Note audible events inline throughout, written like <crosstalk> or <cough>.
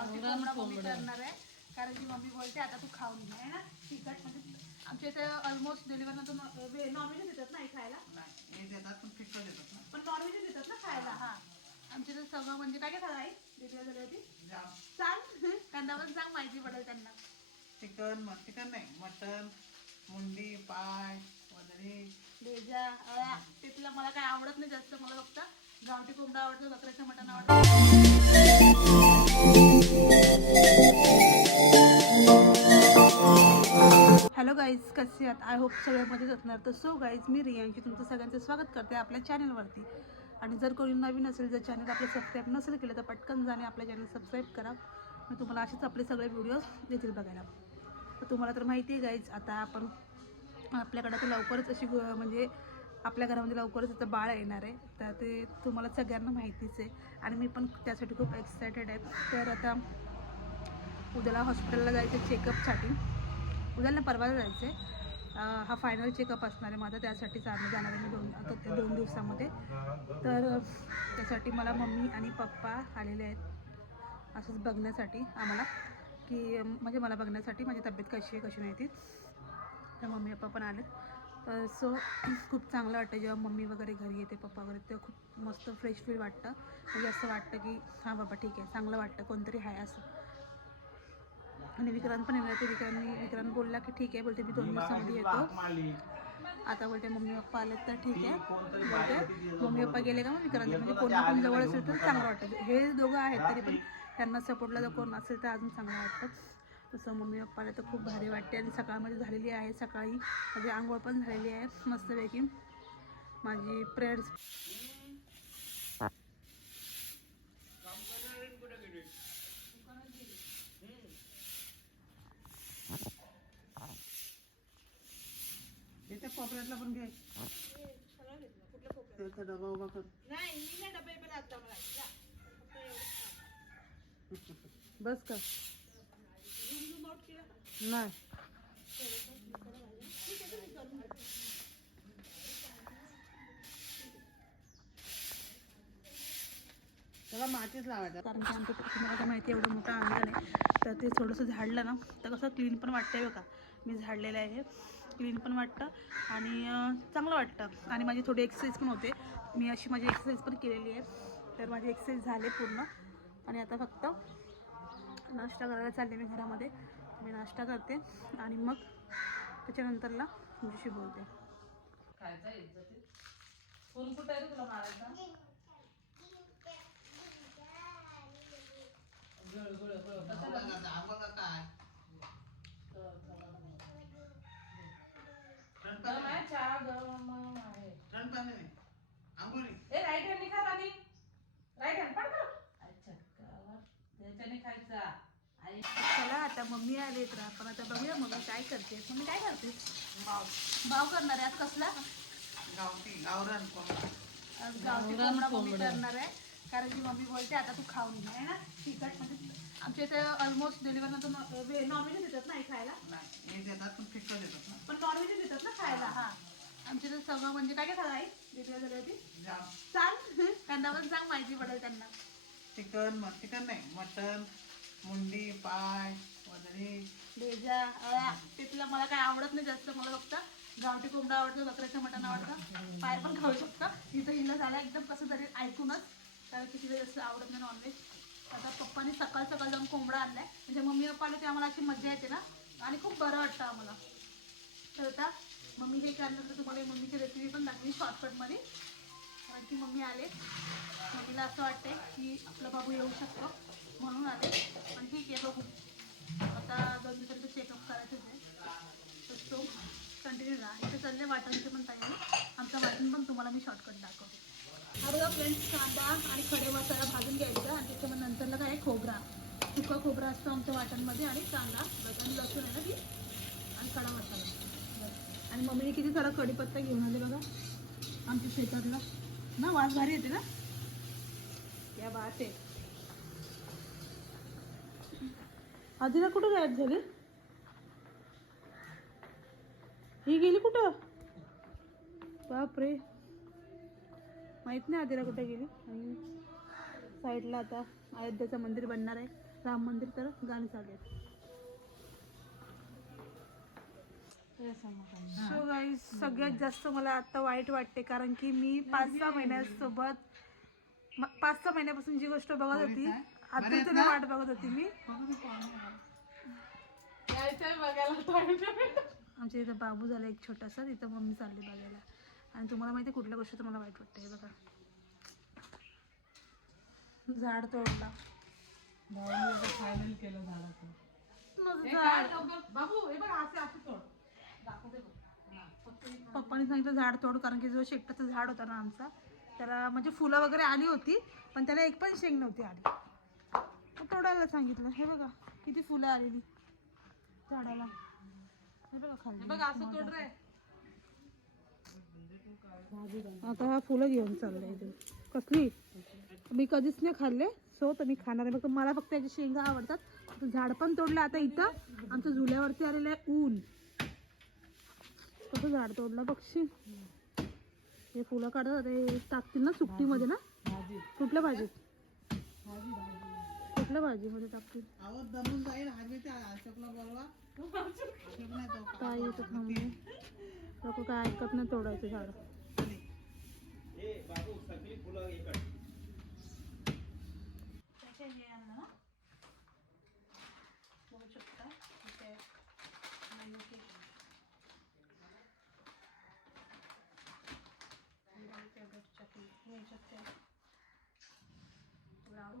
गावठी कोंबडा मम्मी करणार आहे. कारण की मम्मी बोलते आता तू खाऊन घे ना? तिखट म्हणजे आमच्या इथे ऑलमोस्ट डिलिव्हर नंतर नॉनव्हेज देतात नाही खायला? नाही हे देतात पण फिक्कं देतात ना. पण नॉनव्हेज देतात ना खायला? हा आमच्या इथे सगळं म्हणजे काय काय खाल्लं आई? डिलिव्हर झाली होती जाम. सांग. त्यांना पण सांग माहिती पडेल त्यांना. चिकन म चिकन नाही मटन मुंडी पाय वदळी भेजा अळ्या. ते तुला मला काय आवडत नाही जास्त मला फक्त गावठी कोंबडा आवडतं बकऱ्याचं मटण आवडतं. कसे आहात? आय होप सगळे मजेत असणार तर सो गाईज मी रियांशी तुमचं सगळ्यांचं स्वागत करते आपल्या चॅनलवरती आणि जर कोणी नवीन असेल जर चॅनल आपलं सबस्क्राईब नसेल केलं तर पटकन जाणे आपल्या चॅनल सबस्क्राईब करा. मी तुम्हाला असेच आपले सगळे व्हिडिओज देतील बघायला. तर तुम्हाला तर माहिती आहे गाईज आता आपण आपल्याकडे तर लवकरच अशी गो- म्हणजे आपल्या घरामध्ये लवकरच आता बाळ येणार आहे. तर ते तुम्हाला सगळ्यांना माहितीच आहे. आणि मी पण त्यासाठी खूप एक्सायटेड आहे. तर आता उद्याला हॉस्पिटलला जायचं चेकअपसाठी उद्याला परवाला जायचं आहे हा फायनल चेकअप असणार आहे माझा त्यासाठीच आम्ही जाणार आहे मी दोन आता दोन दिवसामध्ये. तर त्यासाठी मला मम्मी आणि पप्पा आलेले आहेत असंच बघण्यासाठी आम्हाला. की म्हणजे मला बघण्यासाठी माझी तब्येत कशी आहे कशी नाही ती. तर मम्मी पप्पा पण आले तर सो खूप चांगलं वाटतं जेव्हा मम्मी वगैरे घरी येते पप्पा वगैरे ते खूप मस्त फ्रेश फील वाटतं. म्हणजे असं वाटतं की हां बाबा ठीक आहे चांगलं वाटतं कोणतरी आहे असं. आणि विक्रांत पण येणार ते विक्रांतनी विक्रांत बोलला की ठीक आहे. बोलते मी दोन दिवसामध्ये येतो आता बोलते मम्मी पप्पा आले तर ठीक आहे. बोलते मम्मी पप्पा गेले का? मग विक्रांत म्हणजे कोण कोण जवळ असेल तर चांगलं वाटतं. हे दोघं आहेत तरी पण त्यांना सपोर्टला जर कोण असेल तर अजून चांगलं वाटतं. तसं मम्मी पप्पाला तर खूप भारी वाटते. आणि सकाळमध्ये झालेली आहे सकाळी माझी आंघोळ पण झालेली आहे मस्तपैकी. माझी प्रेयर्स इथे कोपऱ्यातला पण घे. त्याचा डबा उभा कर. नाही नाही. <laughs> बस का का? नाही. त्याला मातीच लावायचं. कारण की आमच्या तुम्हाला तर माहिती एवढं मोठं अंगण आहे. तर ते थोडंसं झाडलं ना तर कसं क्लीन पण वाटतंय बघा. मी झाडलेलं आहे. क्लीन पण वाटतं आणि चांगलं वाटतं. आणि माझी थोडी एक्सरसाइज पण होते. मी अशी माझी एक्सरसाइज पण केलेली आहे. तर माझी एक्सरसाइज झाले पूर्ण. आणि आता फक्त नाश्ता करायला चालले मी घरामध्ये. मी नाश्ता करते आणि मग त्याच्यानंतरला तुमच्याशी बोलते. फोन कुठे आहे रे तुला मारायचा? मम्मी आले तर आपण आता बघूया मम्मी काय करते. मम्मी काय करते? भाव करणार आहे. आज कसला? गावठी गावरान. आज गावठी कोंबडा मम्मी करणार आहे. कारण की मम्मी बोलते आता तू खाऊन घे आहे ना? तिखट म्हणजे आमच्या इथे ऑलमोस्ट डिलिव्हर नंतर नॉनव्हेज देतात नाही खायला? नाही हे देतात पण फिक्कं देतात ना. पण नॉनव्हेज देतात ना खायला? हा. आमच्या इथे सगळं म्हणजे काय काय खाल्लं आई? डिलिव्हर झाली होती जाम. सांग. त्यांना पण सांग माहिती पडेल त्यांना. चिकन म चिकन नाही मटन मुंडी पाय भेजा अळ्या मला काय आवडत नाही जास्त मला फक्त गावठी कोंबडा आवडतं बकऱ्याचं मटण आवडतं. पाय पण खाऊ शकतं. इथं हिला झालं एकदम कसं तरी ऐकूनच. कारण की तिला जास्त आवडत नाही नॉनव्हेज आता पप्पाने सकाळ सकाळ जाऊन कोंबडा आणलाय. म्हणजे मम्मी पप्पा ते आम्हाला अशी मजा येते ना. आणि खूप बरं वाटतं आम्हाला. तर आता मम्मी हे केल्यानंतर तुम्हाला मम्मीची रेसिपी पण दाखवली शॉर्टकटमध्ये कारण की मम्मी आले. मम्मीला असं वाटतंय की आपला बाबू येऊ शकतो. म्हणून आले. पण ठीक आहे बघू. आता दोन दिवसांचं चेकअप करायचंच आहे. तर तो कंटिन्यू राहा. इथे चालले वाटणचे पण तयारी आमचा वाटण पण तुम्हाला मी शॉर्टकट दाखवते. अरे फ्रेंड्स कांदा आणि खडे मसाला भाजून घ्यायचा आणि त्याच्यामध्ये नंतरला काय खोबरा. सुका खोबरा असतो आमच्या वाटणमध्ये आणि कांदा आणि लसूण आहे ना ती. आणि खडा मसाला. आणि मम्मीने किती सारा कढीपत्ता घेऊन आले बघा. आमच्या शेतातला. ना वास भारी येते ना? या बात आहे आधीला कुठं गायब झाली? ही गेली कुठं? बापरे. माहीत नाही आधीला कुठे गेली. आणि साईडला आता अयोध्याचं मंदिर बनणार आहे. राम मंदिर तर गाणी चालू आहेत सो गाईज सगळ्यात जास्त मला आता वाईट वाटते कारण की मी पाच सहा महिन्यासोबत पाच सहा महिन्यापासून जी गोष्ट बघत होती आता तुला वाट बघत होती मी. आमच्या इथं बाबू झाला एक छोटासा तिथं मम्मी चालली बघायला. आणि तुम्हाला माहिती आहे कुठल्या गोष्टीचं मला वाईट वाटतं हे बघा. झाड तोडला. फायनल केलं झाडाचं. बाबू हे बघ असे असे. पप्पाने सांगितलं झाड तोड कारण की जो शेकटाचं झाड होता ना आमचा त्याला म्हणजे फुलं वगैरे आली होती पण त्याला एक पण शेंग नव्हती आली. तोडायला सांगितलं. हे बघा किती फुलं आलेली. झाडाला. हे बघा हे खाली बघ असं तोड रे. आता हा फुलं घेऊन चाललंय इथून कसली? मी कधीच नाही खाल्ले सो तर मी खाणार आहे फक्त मला फक्त याची शेंगा आवडतात. झाड पण तोडलं आता इथं. आमच्या झुल्यावरती आलेलं आहे ऊन. कसं झाड तोडलं बघशी. हे फुलं हे टाकतील ना सुकटीमध्ये ना? भाजी. कुठल्या भाजीत? कुठल्या भाजीमध्ये टाकतील काय येतं थांबले. लोक काय ऐकत नाही तोडायचं झाड त्याचे हे आणलं ना. बघू शकता इथे मनुके. आणि माझी favorite चकली. हे याच्यात ते लाडू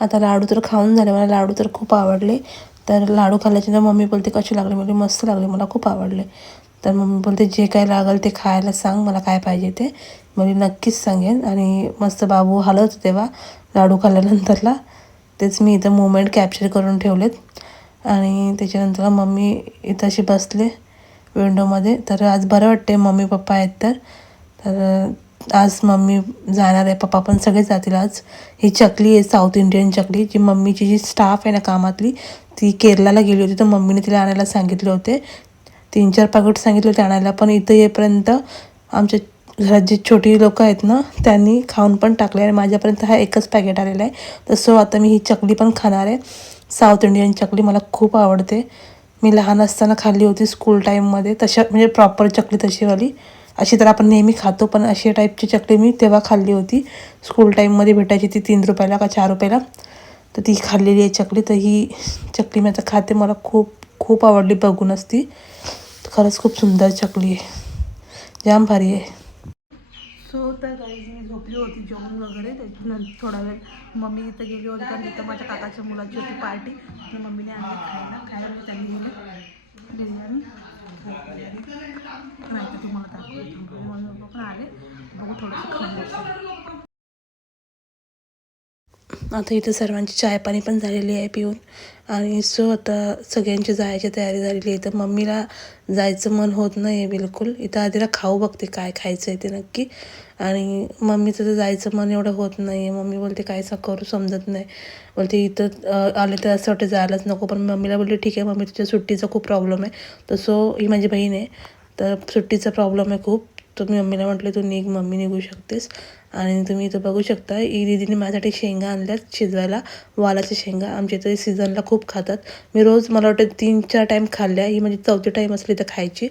आता लाडू तर खाऊन झाले मला लाडू तर खूप आवडले. तर लाडू खाल्ल्याच्या मम्मी बोलते कसे लागले? म्हणजे मस्त लागले मला खूप आवडले. तर मम्मी बोलते जे काय लागेल ते खायला सांग मला काय पाहिजे ते. म्हणजे नक्कीच सांगेन. आणि मस्त बाबू हलत तेव्हा लाडू खाल्ल्यानंतरला. तेच मी इथं मुमेंट कॅप्चर करून ठेवलेत. आणि त्याच्यानंतर मम्मी इथं अशी बसले विंडोमध्ये तर आज बरं वाटते मम्मी पप्पा आहेत तर. तर आज मम्मी जाणार आहे. पप्पा पण सगळे जातील आज. ही चकली आहे साऊथ इंडियन चकली. जी मम्मीची जी स्टाफ आहे ना कामातली ती केरलाला गेली होती. तर मम्मीने तिला आणायला सांगितले होते. तीन चार पाकिट सांगितले होते आणायला. पण इथं येईपर्यंत आमच्या घरात जी छोटी लोकं आहेत ना त्यांनी खाऊन पण टाकले आणि माझ्यापर्यंत हा एकच पॅकेट आलेला आहे. तर सो आता मी ही चकली पण खाणार आहे. साऊथ इंडियन चकली मला खूप आवडते. मी लहान असताना खाल्ली होती स्कूल टाईममध्ये तशा म्हणजे प्रॉपर चकली तशीवाली. अशी तर आपण नेहमी खातो पण अशा टाईपची चकली मी तेव्हा खाल्ली होती. स्कूल टाईममध्ये भेटायची ती तीन रुपयाला का चार रुपयाला. तर ती खाल्लेली आहे चकली तर ही चकली मी आता खाते. मला खूप खूप आवडली बघूनच ती. खरंच खूप सुंदर चकली आहे. जाम भारी आहे. सो तर गाईज मी झोपली होती जेवण वगैरे. त्याच्यानंतर थोडा वेळ मम्मी इथं गेली होती कारण तिथं माझ्या काकाच्या मुलाची होती पार्टी तर मम्मीने आणली खायला. खायला त्यांनी बिर्याणी नाही तर तुम्हाला दाखवतो. माझं पण आले. बघू थोडंसं आता इथं सर्वांची चाय पाणी पण झालेली आहे पिऊन. आणि सो आता सगळ्यांची जायची तयारी झालेली आहे. तर मम्मीला जायचं मन होत नाही आहे बिलकुल. इथं आधीला खाऊ बघते काय खायचं आहे ते नक्की. आणि मम्मीचं तर जायचं मन एवढं होत नाही आहे मम्मी बोलते काय करू समजत नाही. बोलते इथं आले तर असं वाटतं जायलाच नको. पण मम्मीला बोलते ठीक आहे मम्मी तुझ्या सुट्टीचा खूप प्रॉब्लेम आहे. तर सो ही माझी बहीण आहे. तर सुट्टीचा प्रॉब्लेम आहे खूप. तर मी मम्मीला म्हटलं तू निघ मम्मी निघू शकतेस. आणि तुम्ही इथं बघू शकता ई दीदीने माझ्यासाठी शेंगा आणल्यात शिजवायला. वालाच्या शेंगा आमच्या इथं सीझनला खूप खातात. मी रोज मला वाटतं तीन चार टाईम खाल्ल्या. ही म्हणजे चौथी टाईम असली तर खायची.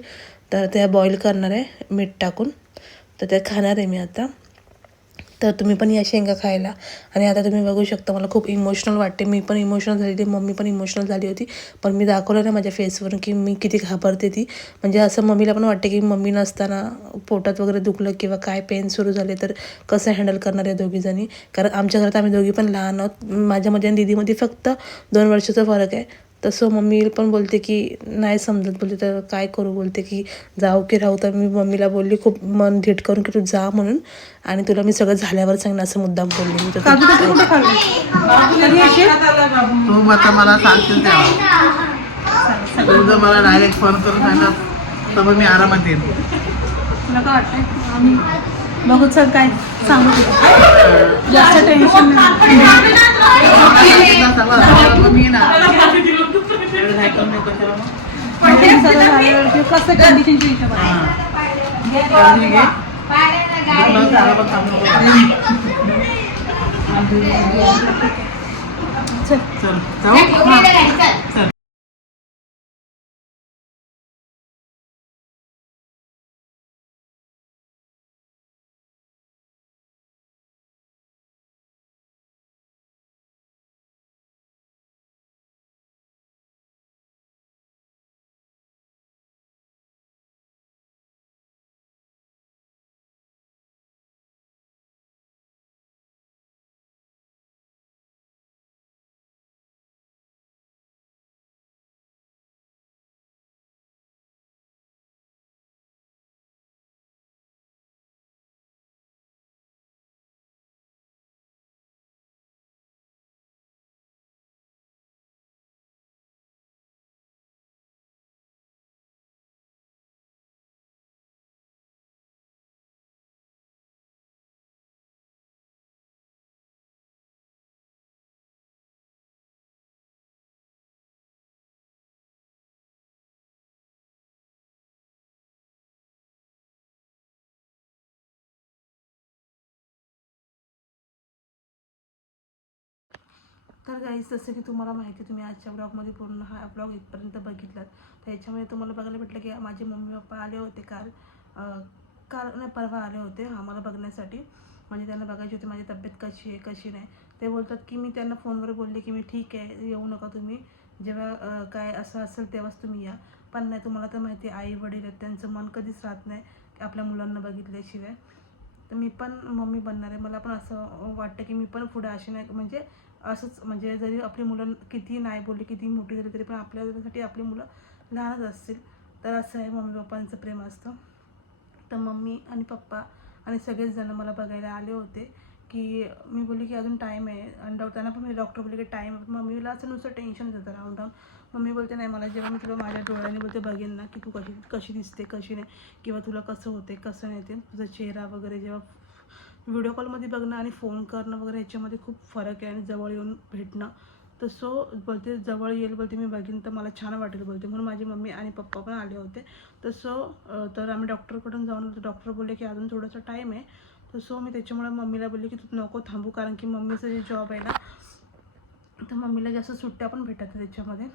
तर त्या बॉईल करणार आहे मीठ टाकून. तर त्या खाणार आहे मी आता. तर तुम्ही पण या शेंगा खायला. आणि आता तुम्ही बघू शकता मला खूप इमोशनल वाटते. मी पण इमोशनल झाली होती मम्मी पण इमोशनल झाली होती. पण मी दाखवलं ना माझ्या फेसवरून की मी किती घाबरते ती. म्हणजे असं मम्मीला पण वाटते की मम्मी नसताना पोटात वगैरे दुखलं किंवा काय पेन सुरू झाले तर कसं हँडल करणार आहे दोघीजणी कारण आमच्या घरात आम्ही दोघी पण लहान आहोत. माझ्यामध्ये आणि दिदीमध्ये फक्त दोन वर्षाचा फरक आहे. तसं मम्मी पण बोलते की नाही समजत बोलते तर काय करू बोलते की जाऊ की राहू. तर मी मम्मीला बोलली खूप मन धीट करून की तू जा म्हणून. आणि तुला मी सगळं झाल्यावर सांगेन असं मुद्दाम बोलली मी. तू आता मला तेव्हा. मला डायरेक्ट फोन करून तर मग मी आरामात येईल तुला काय वाटतंय? आम्ही बघू सर काय सांगू तुला. जास्त टेन्शन नाही. मग मी ना काय करून मग? झाल्यावर कसं कंडिशनच्या हिशोबाने घे. चल चल जाऊ चल तर गाईज जसं की तुम्हाला माहिती आहे, तुम्ही आजच्या ब्लॉगमध्ये पूर्ण हा ब्लॉग इथपर्यंत बघितलात. तर याच्यामध्ये तुम्हाला बघायला भेटलं की माझे मम्मी पप्पा आले होते काल. काल नाही परवा आले होते आम्हाला बघण्यासाठी. म्हणजे त्यांना बघायची होती माझी तब्येत कशी आहे कशी नाही. ते बोलतात की मी त्यांना फोनवर बोलले की मी ठीक आहे येऊ नका तुम्ही. जेव्हा काय असं असेल तेव्हाच तुम्ही या. पण नाही तुम्हाला तर माहिती आई वडील आहेत त्यांचं मन कधीच राहत नाही आपल्या मुलांना बघितल्याशिवाय. तर मी पण मम्मी बनणार आहे. मला पण असं वाटतं की मी पण पुढे अशी नाही म्हणजे असंच म्हणजे जरी आपली मुलं किती नाही बोलली किती मोठी झाली तरी पण आपल्यासाठी आपली मुलं लहानच असतील. तर असं आहे मम्मी पप्पांचं प्रेम असतं. तर मम्मी आणि पप्पा आणि सगळेच जण मला बघायला आले होते की मी बोलली की अजून टाईम आहे. आणि डॉक्टरांना पण मी डॉक्टर बोलले की टाईम आहे. मम्मीला असं नुसतं टेन्शन देतं राहून राहून मम्मी बोलते नाही मला जेव्हा मी तुला माझ्या डोळ्याने बोलते बघेन ना की तू कशी कशी दिसते कशी नाही. किंवा तुला कसं होते कसं नाही ते. तुझा चेहरा वगैरे जेव्हा व्हिडिओ कॉलमध्ये बघणं आणि फोन करणं वगैरे याच्यामध्ये खूप फरक आहे आणि जवळ येऊन भेटणं. तर सो बोलते जवळ येईल बोलते मी बघीन तर मला छान वाटेल बोलते. म्हणून माझी मम्मी आणि पप्पा पण आले होते. तर सो तर आम्ही डॉक्टरकडून जाऊन डॉक्टर बोलले की अजून थोडासा टाईम आहे. तर सो मी त्याच्यामुळे मम्मीला बोलले की तू नको थांबू कारण की मम्मीचं जे जॉब आहे ना तर मम्मीला जास्त सुट्ट्या पण भेटत त्याच्यामध्ये.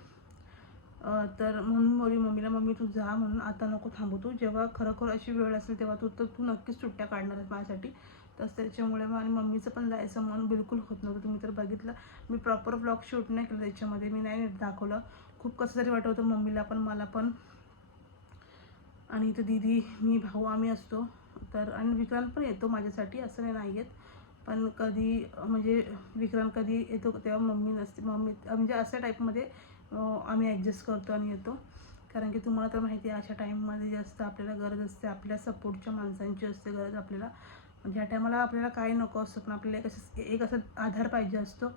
तर म्हणून बोलली मम्मीला मम्मी तू जा म्हणून आता नको थांबू तू. जेव्हा खरोखर अशी वेळ असेल तेव्हा तू तर तू नक्कीच सुट्ट्या काढणार माझ्यासाठी. तर त्याच्यामुळे मग आणि मम्मीचं पण जायचं मन बिलकुल होत नव्हतं. तुम्ही तर बघितलं मी प्रॉपर ब्लॉग शूट नाही केलं त्याच्यामध्ये. मी नाही नीट दाखवलं. खूप कसं तरी वाटत होतं मम्मीला पण मला पण. आणि इथं दीदी मी भाऊ आम्ही असतो. तर आणि विक्रांत पण येतो माझ्यासाठी असं नाही नाही येत. पण कधी म्हणजे विक्रांत कधी येतो तेव्हा मम्मी नसते. मम्मी म्हणजे अशा टाईपमध्ये आम्ही ॲडजस्ट करतो आणि येतो. कारण की तुम्हाला तर माहिती आहे अशा टाईममध्ये जास्त आपल्याला गरज असते. आपल्या सपोर्टच्या माणसांची असते गरज आपल्याला. ज्या टायमाला आपल्याला काय नको असतं पण आपल्याला एक असं एक असं आधार पाहिजे असतो.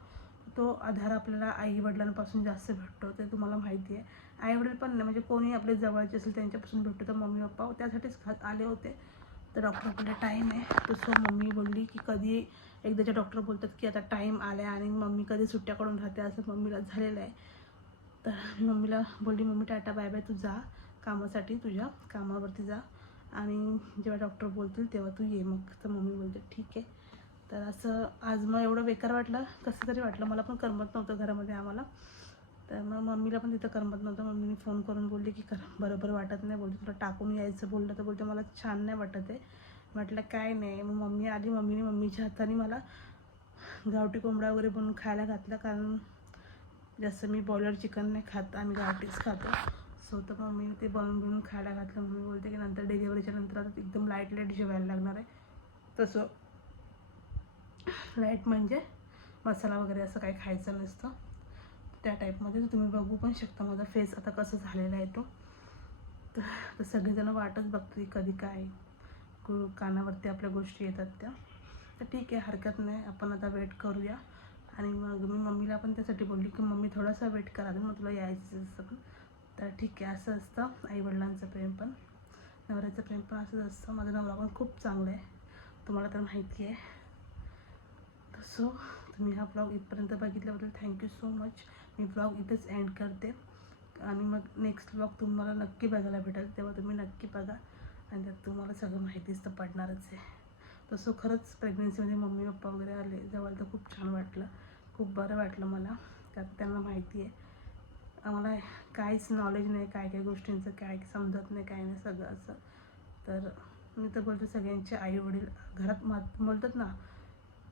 तो आधार आपल्याला आई वडिलांपासून जास्त भेटतो ते तुम्हाला माहिती आहे. आई वडील पण नाही म्हणजे कोणी आपले जवळचे असेल त्यांच्यापासून भेटतो तर मम्मी पप्पा त्यासाठीच खात आले होते. तर डॉक्टर टाईम आहे. तसं मम्मी बोलली की कधी एकदाच्या डॉक्टर बोलतात की आता टाईम आला आहे आणि मम्मी कधी सुट्ट्या काढून राहते असं मम्मीला झालेलं आहे. तर मी मम्मीला बोलली मम्मी टाटा बाय बाय तू जा. कामासाठी तुझ्या कामावरती जा. आणि जेव्हा डॉक्टर बोलतील तेव्हा तू ये. मग तर मम्मी बोलते ठीक आहे. तर असं आज मग एवढं बेकार वाटलं कसं तरी वाटलं. मला पण करमत नव्हतं घरामध्ये आम्हाला. तर मग मम्मीला पण तिथं करमत नव्हतं. मम्मीने फोन करून बोलली की कर बरोबर वाटत नाही. बोलते तुला टाकून यायचं बोललं तर बोलते मला छान नाही वाटत आहे. म्हटलं काय नाही. मग मम्मी आली मम्मीने मम्मीच्या हाताने मला गावठी कोंबडा वगैरे बनवून खायला घातलं. कारण जास्त मी बॉयलर चिकन नाही खात आम्ही गावठीच खातो. सो तर मम्मीने ते बनवून बनवून खायला घातलं. मम्मी बोलते की नंतर डिलिव्हरीच्या नंतर आता एकदम लाइट लाइट जेवायला लागणार आहे. तसं. लाइट म्हणजे मसाला वगैरे असं काही खायचं नसतं. त्या टाईपमध्ये तुम्ही बघू पण शकता माझा फेस आता कसं झालेला आहे तो. तर सगळेजणं सगळेजण वाटच बघते कधी काय. कानावरती आपल्या गोष्टी येतात त्या. तर ठीक आहे हरकत नाही. आपण आता वेट करूया. आणि मग मी मम्मीला पण त्यासाठी बोलली की मम्मी थोडासा वेट करा. मग तुला यायचं असं पण तर ठीक आहे असं असतं. आईवडिलांचं प्रेम पण. नवऱ्याचं प्रेम पण असंच असतं. माझा नवरा पण खूप चांगला आहे. तुम्हाला तर माहिती आहे. सो तुम्ही हा ब्लॉग इथपर्यंत बघितल्याबद्दल थँक्यू सो मच मी ब्लॉग इथेच एंड करते. आणि मग नेक्स्ट ब्लॉग तुम्हाला नक्की बघायला भेटेल. तेव्हा तुम्ही नक्की बघा. आणि त्यात तुम्हाला सगळं माहितीच तर पडणारच आहे. तसं खरंच प्रेग्नन्सीमध्ये मम्मी पप्पा वगैरे आले जवळ तर खूप छान वाटलं. खूप बरं वाटलं मला. कारण त्यांना माहिती आहे. आम्हाला काहीच नॉलेज नाही काय काय गोष्टींचं काय समजत नाही काय नाही सगळं असं. तर मी तर बोलते सगळ्यांचे आई वडील घरात मा बोलतात ना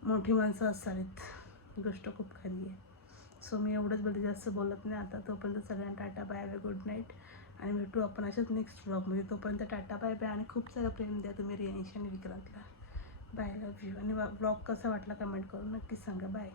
मोठी माणसं असावीत. गोष्ट खूप खरी आहे. सो मी एवढंच बोलते जास्त बोलत नाही आता. तोपर्यंत सगळ्यांना tata bye bye good night आणि भेटू आपण अशाच नेक्स्ट ब्लॉगमध्ये तोपर्यंत टाटा बाय बाय आणि खूप सारं प्रेम द्या तुम्ही रियांशी आणि विक्रांतला. बाय लव्ह यू आणि ब्लॉग कसा वाटला कमेंट करून नक्कीच सांगा. बाय